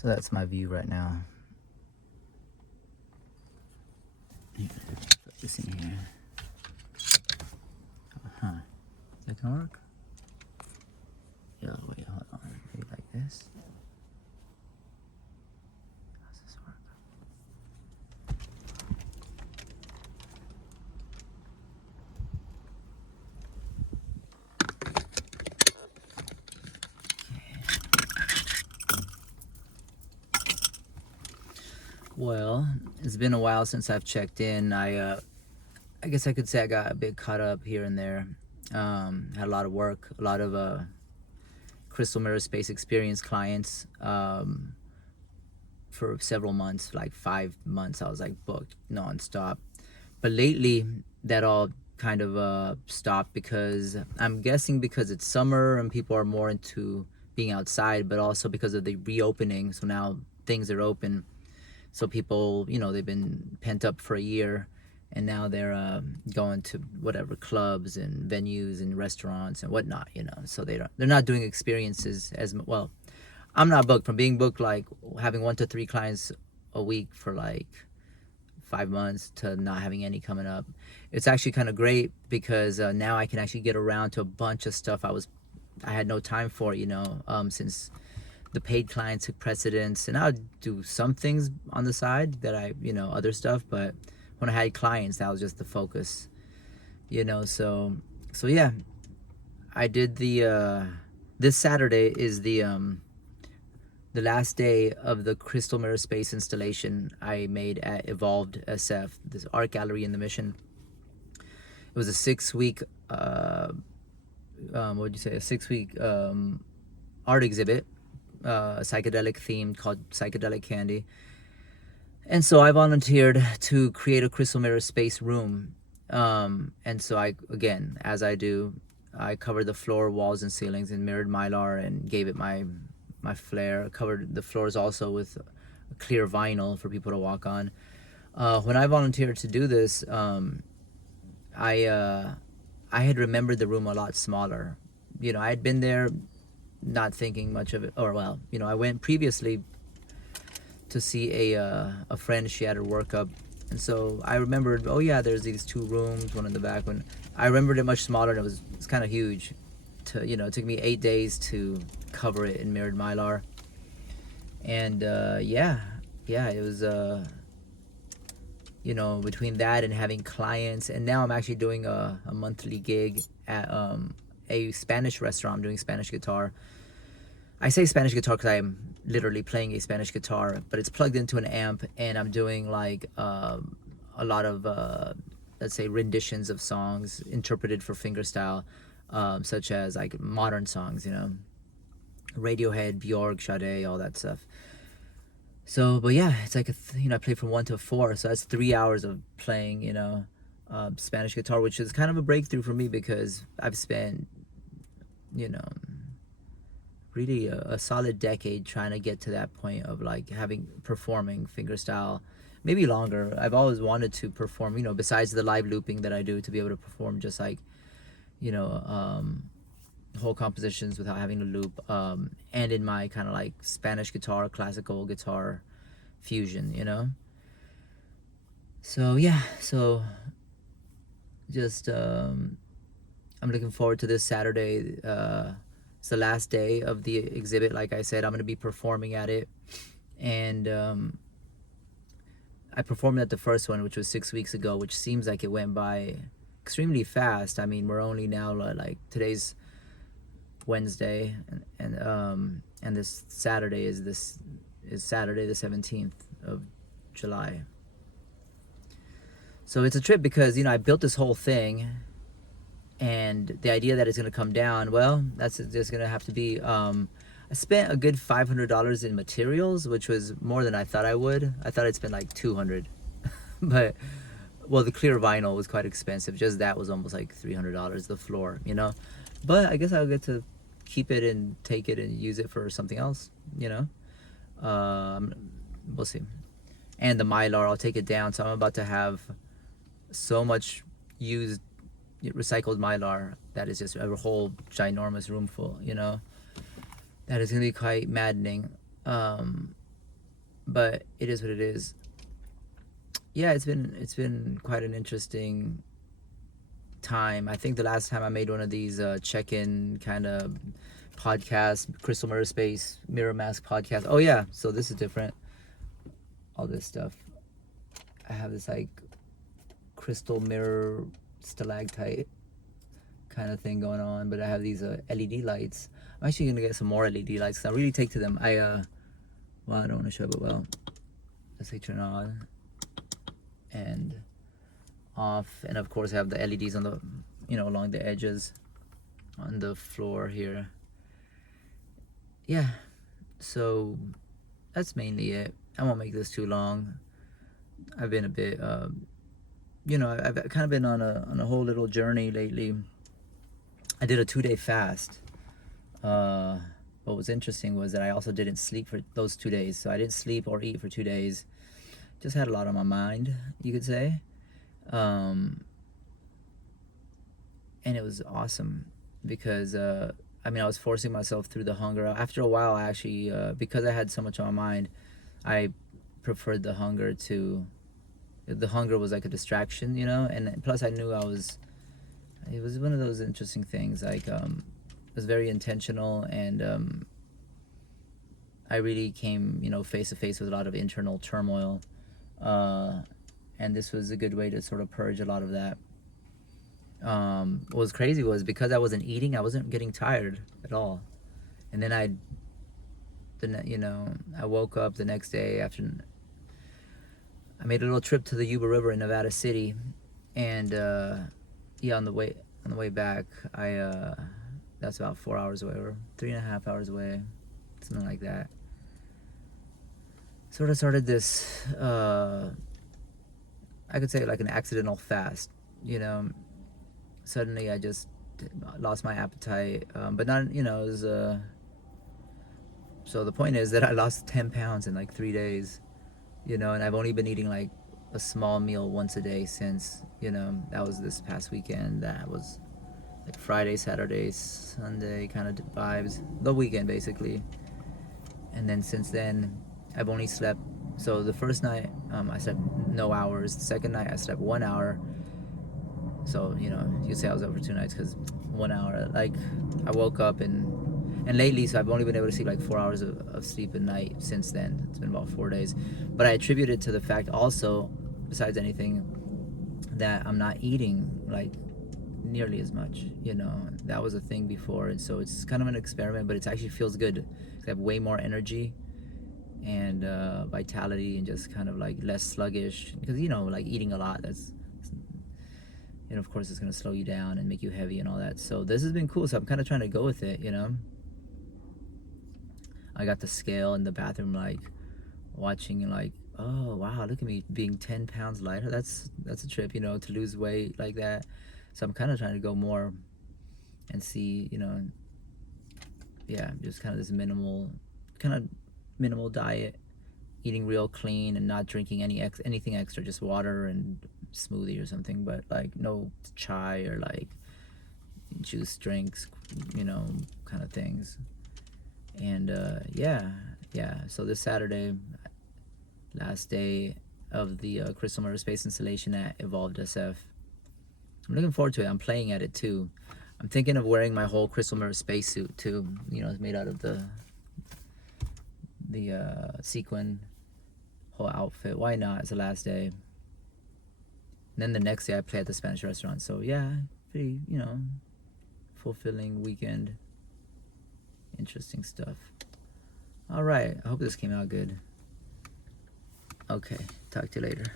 So that's my view right now. Put this in here. Is that gonna work? Yeah, wait, hold on. Maybe like this. How's this work? Well, it's been a while since I've checked in. I guess I could say I got a bit caught up here and there. Had a lot of work, a lot of Crystal Mirror Space Experience clients for several months, like 5 months. I was like booked nonstop. But lately, that all kind of stopped because I'm guessing because it's summer and people are more into being outside, but also because of the reopening. So now things are open. So people, they've been pent up for a year, and now they're going to whatever clubs and venues and restaurants and whatnot, So they're not doing experiences as well. I'm not booked from being booked, like having 1 to 3 clients a week for like 5 months to not having any coming up. It's actually kind of great because now I can actually get around to a bunch of stuff I had no time for, since the paid clients took precedence, and I'll do some things on the side that other stuff, but when I had clients, that was just the focus, so yeah, I did this Saturday is the last day of the Crystal Mirror Space installation I made at Evolved SF, this art gallery in the Mission. It was a 6-week, a 6-week art exhibit, psychedelic themed, called Psychedelic Candy. And so I volunteered to create a Crystal Mirror Space room. And so as I do, I covered the floor, walls, and ceilings in mirrored mylar and gave it my flair. Covered the floors also with a clear vinyl for people to walk on. When I volunteered to do this, I had remembered the room a lot smaller. I had been there not thinking much of it, I went previously to see a friend. She had her workup, and so I remembered, oh yeah, there's these 2 rooms, one in the back. When I remembered it much smaller, and it's kind of huge. It took me 8 days to cover it in mirrored mylar, and it was between that and having clients, and now I'm actually doing a monthly gig at a Spanish restaurant. I'm doing Spanish guitar. I say Spanish guitar because I'm literally playing a Spanish guitar, but it's plugged into an amp, and I'm doing like a lot of let's say renditions of songs interpreted for fingerstyle, such as like modern songs, Radiohead, Bjork, Sade, all that stuff. So, but yeah, it's like I play from 1 to 4, so that's 3 hours of playing, Spanish guitar, which is kind of a breakthrough for me because I've spent, really a solid decade trying to get to that point of like performing fingerstyle, maybe longer. I've always wanted to perform, besides the live looping that I do, to be able to perform just like, whole compositions without having to loop, and in my kind of like Spanish guitar, classical guitar fusion, So yeah, so just I'm looking forward to this Saturday. It's the last day of the exhibit. Like I said, I'm going to be performing at it, and I performed at the first one, which was 6 weeks ago, which seems like it went by extremely fast. I mean, we're only now like today's Wednesday, and this Saturday is Saturday the 17th of July. So it's a trip because I built this whole thing, and the idea that it's going to come down, well, that's just going to have to be I spent a good $500 in materials, which was more than I thought I would. I thought I'd spend like $200 but the clear vinyl was quite expensive. Just that was almost like $300, the floor, but I guess I'll get to keep it and take it and use it for something else, we'll see. And the mylar, I'll take it down. So I'm about to have so much used recycled mylar that is just a whole ginormous room full, that is gonna be quite maddening. but it is what it is. Yeah, it's been quite an interesting time. I think the last time I made one of these check-in kind of podcast, Crystal Mirror Space Mirror Mask podcast. Oh yeah, so this is different. All this stuff. I have this like crystal mirror stalactite kind of thing going on, but I have these LED lights. I'm actually gonna get some more LED lights because I really take to them. Well, I don't want to show it, but well, let's say turn on and off, and of course I have the LEDs on the, along the edges on the floor here. Yeah, so that's mainly it. I won't make this too long. I've been a bit I've kind of been on a whole little journey lately. I did a 2-day fast. What was interesting was that I also didn't sleep for those 2 days. So I didn't sleep or eat for 2 days. Just had a lot on my mind, you could say. And it was awesome because I was forcing myself through the hunger. After a while, I actually, because I had so much on my mind, I preferred the hunger to. The hunger was like a distraction, and plus I knew it was one of those interesting things. Like, it was very intentional, and I really came, face to face with a lot of internal turmoil, and this was a good way to sort of purge a lot of that. What was crazy was because I wasn't eating, I wasn't getting tired at all. And then I woke up the next day after I made a little trip to the Yuba River in Nevada City, and on the way back, that's about 4 hours away, or 3.5 hours away, something like that. Sort of started this, I could say like an accidental fast, Suddenly I just lost my appetite, but not, it was, so the point is that I lost 10 pounds in like 3 days, and I've only been eating like a small meal once a day since, that was this past weekend. That was like Friday, Saturday, Sunday kind of vibes, the weekend basically. And then since then, I've only slept, so the first night, I slept no hours. The second night I slept 1 hour. So, you could say I was up for 2 nights because 1 hour, like I woke up and lately, so I've only been able to sleep like 4 hours of sleep a night since then. It's been about 4 days. But I attribute it to the fact also, besides anything, that I'm not eating like nearly as much, That was a thing before. And so it's kind of an experiment, but it actually feels good. I have way more energy and vitality and just kind of like less sluggish. Because, like eating a lot, and of course it's going to slow you down and make you heavy and all that. So this has been cool. So I'm kind of trying to go with it, I got the scale in the bathroom, like watching and like, oh wow, look at me being 10 pounds lighter. That's a trip, to lose weight like that. So I'm kind of trying to go more and see, just kind of this minimal diet, eating real clean and not drinking anything extra, just water and smoothie or something, but like no chai or like juice drinks, kind of things. And so this Saturday, last day of the Crystal Mirror Space installation at Evolved SF. I'm looking forward to it. I'm playing at it too. I'm thinking of wearing my whole Crystal Mirror spacesuit too. It's made out of the sequin whole outfit. Why not? It's the last day. And then the next day I play at the Spanish restaurant. So yeah, pretty, fulfilling weekend. Interesting stuff. All right. I hope this came out good. Okay. Talk to you later.